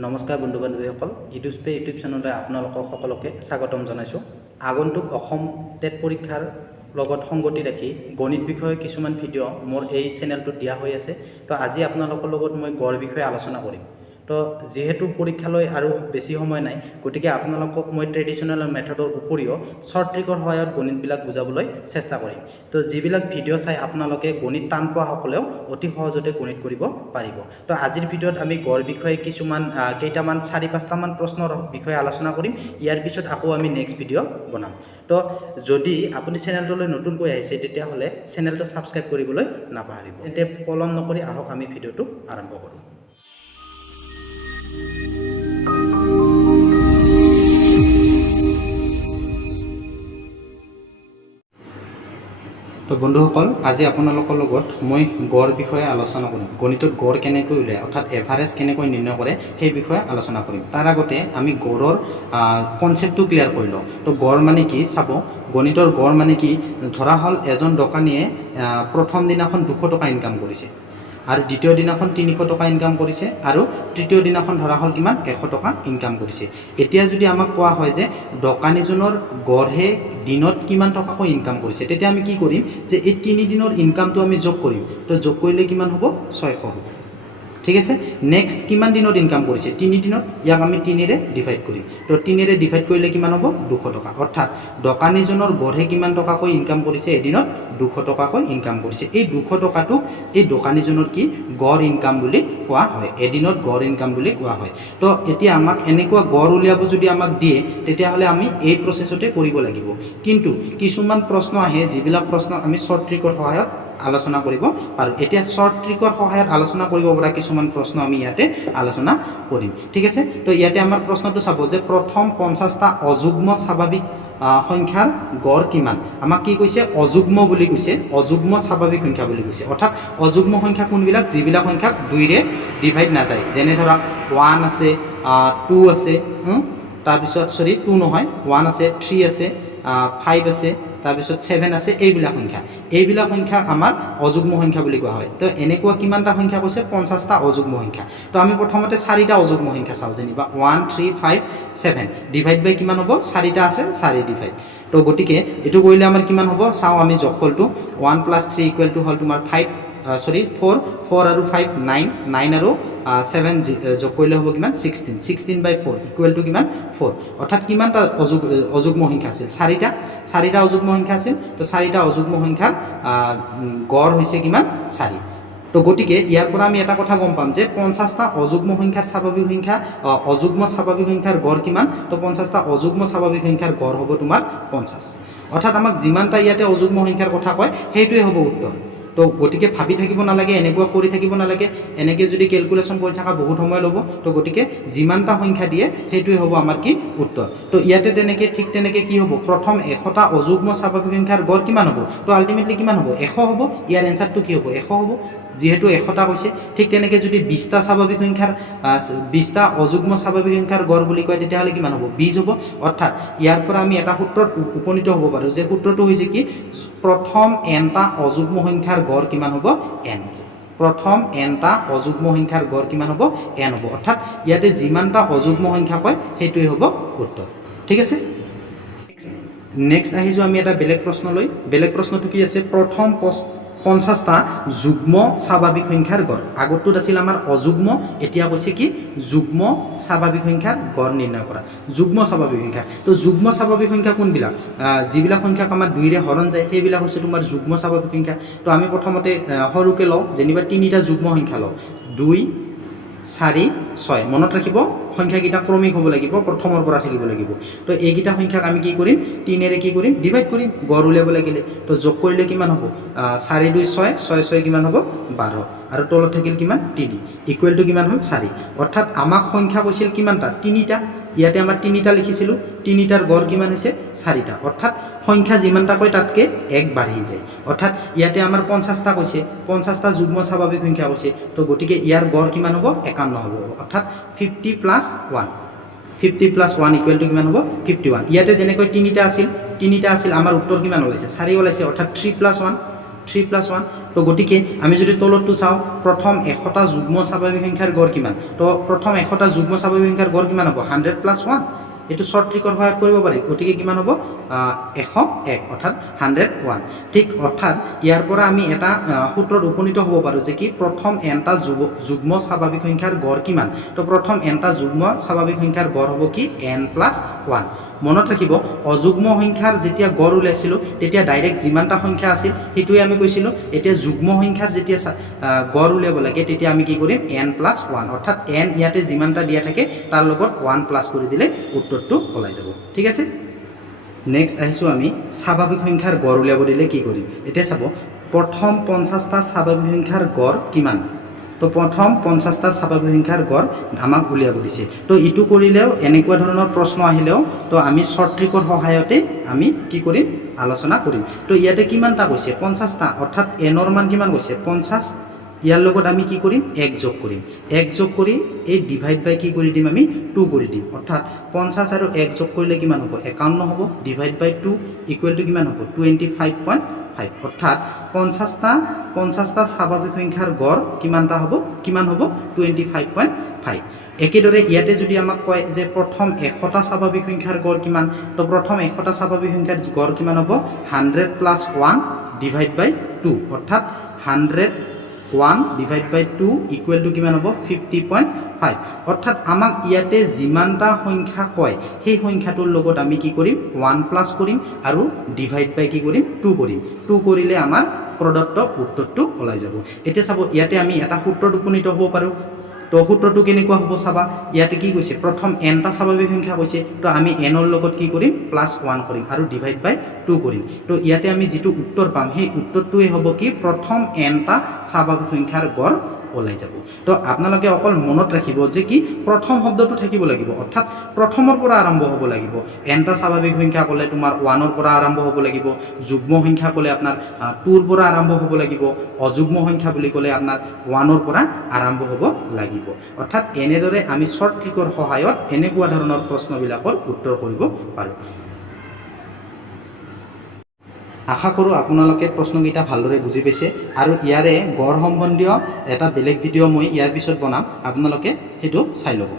নমস্কাৰ বন্ধু বান্ধৱীসকল, Eduspray YouTube চেনেলতে আপোনালোকক সকলোকে স্বাগতম জনাইছোঁ। আগন্তুক অসম টেট পৰীক্ষাৰ লগত সংগতি ৰাখি গণিত বিষয়ে কিছুমান ভিডিঅ' মোৰ এই চেনেলটোত দিয়া হৈ আছে। তো আজি আপোনালোকৰ লগত মই গড় বিষয়ে আলোচনা কৰিম। তো যেহেতু পৰীক্ষালৈ আৰু বেছি সময় নাই, গতিকে আপোনালোকক মই ট্ৰেডিশ্যনেল মেথডৰ উপৰিও শ্বৰ্ট ট্ৰিকৰ সহায়ত গণিতবিলাক বুজাবলৈ চেষ্টা কৰিম। তো যিবিলাক ভিডিঅ' চাই আপোনালোকে গণিত টান পোৱাসকলেও অতি সহজতে গণিত কৰিব পাৰিব। তো আজিৰ ভিডিঅ'ত আমি গড় বিষয়ে কিছুমান কেইটামান 4-5টামান প্ৰশ্নৰ বিষয়ে আলোচনা কৰিম। ইয়াৰ পিছত আকৌ আমি নেক্সট ভিডিঅ' বনাম। তো যদি আপুনি চেনেলটোলৈ নতুনকৈ আহিছে তেতিয়াহ'লে চেনেলটো ছাবস্ক্ৰাইব কৰিবলৈ নাপাহৰিব। এতিয়া পলম নকৰি আহক আমি ভিডিঅ'টো আৰম্ভ কৰোঁ। তো বন্ধুসকল, আজি আপোনালোকৰ লগত মই গড় বিষয়ে আলোচনা কৰিম। গণিতত গড় কেনেকৈ উলিয়ায়, অৰ্থাৎ এভাৰেজ কেনেকৈ নিৰ্ণয় কৰে সেই বিষয়ে আলোচনা কৰিম। তাৰ আগতে আমি গড়ৰ কনচেপ্টটো ক্লিয়াৰ কৰি লওঁ। তো গড় মানে কি চাব। গণিতৰ গড় মানে কি, ধৰা হ'ল এজন দোকানীয়ে প্ৰথম দিনাখন 200 টকা ইনকাম কৰিছে, আৰু দ্বিতীয় দিনাখন 300 টকা ইনকাম কৰিছে, আৰু তৃতীয় দিনাখন ধৰা হ'ল কিমান 100 টকা ইনকাম কৰিছে। এতিয়া যদি আমাক কোৱা হয় যে দোকানীজনৰ গড়ে দিনত কিমান টকাকৈ ইনকাম কৰিছে, তেতিয়া আমি কি কৰিম যে এই 3 দিনৰ ইনকামটো আমি যোগ কৰিম। তো যোগ কৰিলে কিমান হ'ব? 600 হ'ব। ঠিক আছে। নেক্সট কিমান দিনত ইনকাম কৰিছে? 3 দিনত। ইয়াক আমি 3ৰে ডিভাইড কৰিম। তো 3ৰে ডিভাইড কৰিলে কিমান হ'ব? 200 টকা। অৰ্থাৎ দোকানীজনৰ গড়ে কিমান টকাকৈ ইনকাম কৰিছে? এদিনত 200 টকাকৈ ইনকাম কৰিছে। এই 200 টকাটোক এই দোকানীজনৰ কি গড় ইনকাম বুলি কোৱা হয়, এদিনত গড় ইনকাম বুলি কোৱা হয়। তো এতিয়া আমাক এনেকুৱা গড় উলিয়াব যদি আমাক দিয়ে, তেতিয়াহ'লে আমি এই প্ৰচেছতে কৰিব লাগিব। কিন্তু কিছুমান প্ৰশ্ন আহে, যিবিলাক প্ৰশ্ন আমি শ্বৰ্ট ট্ৰিকৰ সহায়ত আলোচনা কৰিব পাৰোঁ। এতিয়া শ্বৰ্ট ট্ৰিকৰ সহায়ত আলোচনা কৰিব পৰা কিছুমান প্ৰশ্ন আমি ইয়াতে আলোচনা কৰিম। ঠিক আছে। তো ইয়াতে আমাৰ প্ৰশ্নটো চাব যে প্ৰথম 50টা অযুগ্ম স্বাভাৱিক সংখ্যাৰ গড় কিমান? আমাক কি কৈছে? অযুগ্ম বুলি কৈছে, অযুগ্ম স্বাভাৱিক সংখ্যা বুলি কৈছে। অৰ্থাৎ অযুগ্ম সংখ্যা কোনবিলাক? যিবিলাক সংখ্যাক 2ৰে ডিভাইড নাযায়। যেনে ধৰক 1 আছে, 2 আছে, তাৰপিছত 2 নহয়, 1 আছে, 3 আছে, 5 আছে, তাৰপিছত 7 আছে। এইবিলাক সংখ্যা আমাৰ অযুগ্ম সংখ্যা বুলি কোৱা হয়। তো এনেকুৱা কিমানটা সংখ্যা কৈছে? 50টা অযুগ্ম সংখ্যা। তো আমি প্ৰথমতে 4টা অযুগ্ম সংখ্যা চাওঁ। যেনিবা 1, 3, 5, 7 ডিভাইড বাই কিমান হ'ব? 4টা আছে, 4 ডিভাইড। তো গতিকে এইটো কৰিলে আমাৰ কিমান হ'ব? চাওঁ আমি যোগফলটো। 1 + 3 = হ'ল তোমাৰ 4 আৰু 5 9 আৰু 7 যোগ কৰিলে হ'ব কিমান? 16 16/4 = কিমান? 4। অৰ্থাৎ কিমানটা অযুগ্ম সংখ্যা আছিল? 4টা অযুগ্ম সংখ্যা আছিল। তো 4টা অযুগ্ম সংখ্যাৰ গড় হৈছে কিমান? 4। তো গতিকে ইয়াৰ পৰা আমি এটা কথা গম পাম যে 50টা অযুগ্ম সংখ্যাৰ স্বাভাৱিক সংখ্যা অযুগ্ম স্বাভাৱিক সংখ্যাৰ গড় কিমান? তো 50টা অযুগ্ম স্বাভাৱিক সংখ্যাৰ গড় হ'ব তোমাৰ 50। অৰ্থাৎ আমাক যিমানটা ইয়াতে অযুগ্ম সংখ্যাৰ কথা কয় সেইটোৱে হ'ব উত্তৰ। তো গতিকে ভাবি থাকিব নালাগে, এনেকুৱা কৰি থাকিব নালাগে। এনেকৈ যদি কেলকুলেশ্যন কৰি থকা বহুত সময় ল'ব। তো গতিকে যিমানটা সংখ্যা দিয়ে সেইটোৱে হ'ব আমাৰ কি? উত্তৰ। তো ইয়াতে ঠিক তেনেকৈ কি হ'ব? প্ৰথম 100টা অযুগ্ম স্বাভাৱিক সংখ্যাৰ গড় কিমান হ'ব? তো আল্টিমেটলি কিমান হ'ব? 100 হ'ব। ইয়াৰ এনচাৰটো কি হ'ব? 100 হ'ব, যিহেতু 100টা কৈছে। ঠিক তেনেকৈ যদি 20টা স্বাভাৱিক সংখ্যাৰ 20টা অযুগ্ম স্বাভাৱিক সংখ্যাৰ গড় বুলি কয়, তেতিয়াহ'লে কিমান হ'ব? 20 হ'ব। অৰ্থাৎ ইয়াৰ পৰা আমি এটা সূত্ৰত উপনীত হ'ব পাৰোঁ যে সূত্ৰটো হৈছে কি? প্ৰথম nটা অযুগ্ম সংখ্যাৰ গড় কিমান হ'ব? n হ'ব। প্ৰথম nটা অযুগ্ম সংখ্যাৰ গড় কিমান হ'ব? n হ'ব। অৰ্থাৎ ইয়াতে যিমানটা অযুগ্ম সংখ্যা কয় সেইটোৱে হ'ব উত্তৰ। ঠিক আছে। নেক্সট আহিছোঁ আমি এটা বেলেগ প্ৰশ্নলৈ। বেলেগ প্ৰশ্নটো কি আছে? প্ৰথম 50টা যুগ্ম স্বাভাৱিক সংখ্যাৰ গড়। আগতটোত আছিল আমাৰ অযুগ্ম, এতিয়া কৈছে কি? যুগ্ম স্বাভাৱিক সংখ্যাৰ গড় নিৰ্ণয় কৰা। যুগ্ম স্বাভাৱিক সংখ্যা। তো যুগ্ম স্বাভাৱিক সংখ্যা কোনবিলাক? যিবিলাক সংখ্যাক আমাৰ 2ৰে হৰণ যায় সেইবিলাক হৈছে তোমাৰ যুগ্ম স্বাভাৱিক সংখ্যা। তো আমি প্ৰথমতে সৰুকৈ লওঁ, যেনিবা 3টা যুগ্ম সংখ্যা লওঁ, 2, 4, 6। মনত ৰাখিব, সংখ্যাকেইটা ক্ৰমিক হ'ব লাগিব, প্ৰথমৰ পৰা থাকিব লাগিব। তো এইকেইটা সংখ্যাক আমি কি কৰিম? 3ৰে কি কৰিম? ডিভাইড কৰিম গড় উলিয়াব লাগিলে। তো যোগ কৰিলে কিমান হ'ব? 4 × 2 = 6, 6 × 6 কিমান হ'ব? 12। আৰু তলত থাকিল কিমান? 3 = কিমান হ'ল? 4। অৰ্থাৎ আমাক সংখ্যা কৈছিল কিমানটা? 3টা। ইয়াতে আমাৰ 3টা লিখিছিলোঁ, 3টাৰ গড় কিমান হৈছে? 4টা। অৰ্থাৎ সংখ্যা যিমানটা কয় তাতকৈ 1 বাঢ়ি যায়। অৰ্থাৎ ইয়াতে আমাৰ 50টা কৈছে, 50টা যুগ্ম স্বাভাৱিক সংখ্যা কৈছে। তো গতিকে ইয়াৰ গড় কিমান হ'ব? 51 হ'ব। অৰ্থাৎ 50 + 1 50 + 1 = কিমান হ'ব? 51। ইয়াতে যেনেকৈ 3টা আছিল, আমাৰ উত্তৰ কিমান ওলাইছে? 4 ওলাইছে। অৰ্থাৎ 3 + 1 3 + 1 তো গতিকে আমি যদি তলতটো চাওঁ প্ৰথম 100টা যুগ্ম স্বাভাৱিক সংখ্যাৰ গড় কিমান তো প্ৰথম 100টা যুগ্ম স্বাভাৱিক সংখ্যাৰ গড় কিমান হ'ব 100 + 1 এইটো শৰ্ট ট্ৰিকৰ সহায়ত কৰিব পাৰি গতিকে কিমান হ'ব 101 অৰ্থাৎ 101 ঠিক অৰ্থাৎ ইয়াৰ পৰা আমি এটা সূত্ৰত উপনীত হ'ব পাৰোঁ যে কি প্ৰথম nটা যুগ্ম স্বাভাৱিক সংখ্যাৰ গড় কিমান তো প্ৰথম nটা যুগ্ম স্বাভাৱিক সংখ্যাৰ গড় হ'ব কি n + 1 মনত ৰাখিব অযুগ্ম সংখ্যাৰ যেতিয়া গড় উলাইছিলোঁ তেতিয়া ডাইৰেক্ট যিমানটা সংখ্যা আছিল সেইটোৱে আমি কৈছিলোঁ এতিয়া যুগ্ম সংখ্যাৰ যেতিয়া গড় উলিয়াব লাগে তেতিয়া আমি কি কৰিম n + 1 অৰ্থাৎ n ইয়াতে যিমানটা দিয়া থাকে তাৰ লগত 1 প্লাছ কৰি দিলে উত্তৰটো ওলাই যাব ঠিক আছে নেক্সট আহিছোঁ আমি স্বাভাৱিক সংখ্যাৰ গড় উলিয়াব দিলে কি কৰিম এতিয়া চাব প্ৰথম 50টা স্বাভাৱিক সংখ্যাৰ গড় কিমান তো প্ৰথম 50টা স্বাভাৱিক সংখ্যাৰ গড় আমাক উলিয়াব দিছে তো ইটো কৰিলেও এনেকুৱা ধৰণৰ প্ৰশ্ন আহিলেও তো আমি শৰ্ট ট্ৰিকৰ সহায়তে আমি কি কৰিম আলোচনা কৰিম তো ইয়াতে কিমানটা কৈছে 50টা অৰ্থাৎ এনৰ মান কিমান কৈছে 50 ইয়াৰ লগত আমি কি কৰিম 1 যোগ কৰিম 1 যোগ কৰি এই ডিভাইড বাই কি কৰি দিম আমি 2 কৰি দিম অৰ্থাৎ 50 আৰু 1 যোগ কৰিলে কিমান হ'ব 51 হ'ব ডিভাইড বাই 2 ইকুৱেল টু কিমান হ'ব 25.5 অৰ্থাৎ 50টা স্বাভাৱিক সংখ্যাৰ গড় কিমান হ'ব 25.5 একেদৰে ইয়াতে যদি আমাক কয় যে প্ৰথম 100টা স্বাভাৱিক সংখ্যাৰ গড় কিমান তো প্ৰথম 100টা স্বাভাৱিক সংখ্যাৰ গড় কিমান হ'ব 100 + 1 ডিভাইড বাই 2 অৰ্থাৎ 100 ডিভাইড বাই 2 ইকুৱেল টু কিমান হ'ব 50.5 অৰ্থাৎ আমাক ইয়াতে যিমানটা সংখ্যা কয় সেই সংখ্যাটোৰ লগত আমি কি কৰিম 1 প্লাছ কৰিম আৰু ডিভাইড বাই কি কৰিম 2 কৰিম 2 কৰিলে আমাৰ প্ৰদত্ত উত্তৰটো ওলাই যাব এতিয়া চাব ইয়াতে আমি এটা সূত্ৰত উপনীত হ'ব পাৰোঁ তো সূত্ৰটো কেনেকুৱা হ'ব চাবা ইয়াতে কি কৈছে প্ৰথম nটা স্বাভাৱিক সংখ্যা কৈছে তো আমি nৰ লগত কি কৰিম +1 কৰিম আৰু ডিভাইড বাই 2 কৰিম তো ইয়াতে আমি যেটো উত্তৰ পাম সেই উত্তৰটোৱে হ'ব কি প্ৰথম nটা স্বাভাৱিক সংখ্যাৰ গড় ওলাই যাব তো আপোনালোকে অকল মনত ৰাখিব যে কি প্ৰথম শব্দটো থাকিব লাগিব অৰ্থাৎ প্ৰথমৰ পৰা আৰম্ভ হ'ব লাগিব nটা স্বাভাৱিক সংখ্যা ক'লে তোমাৰ 1ৰ পৰা আৰম্ভ হ'ব লাগিব যুগ্ম সংখ্যা ক'লে আপোনাৰ 2ৰ পৰা আৰম্ভ হ'ব লাগিব অযুগ্ম সংখ্যা বুলি ক'লে আপোনাৰ 1ৰ পৰা আৰম্ভ হ'ব লাগিব অৰ্থাৎ এনেদৰে আমি শৰ্ট ট্ৰিকৰ সহায়ত এনেকুৱা ধৰণৰ প্ৰশ্নবিলাকৰ উত্তৰ কৰিব পাৰোঁ আশা কৰোঁ আপোনালোকে প্ৰশ্নকেইটা ভালদৰে বুজি পাইছে আৰু ইয়াৰে গড় সম্বন্ধীয় এটা বেলেগ ভিডিঅ' মই ইয়াৰ পিছত বনাম আপোনালোকে সেইটো চাই ল'ব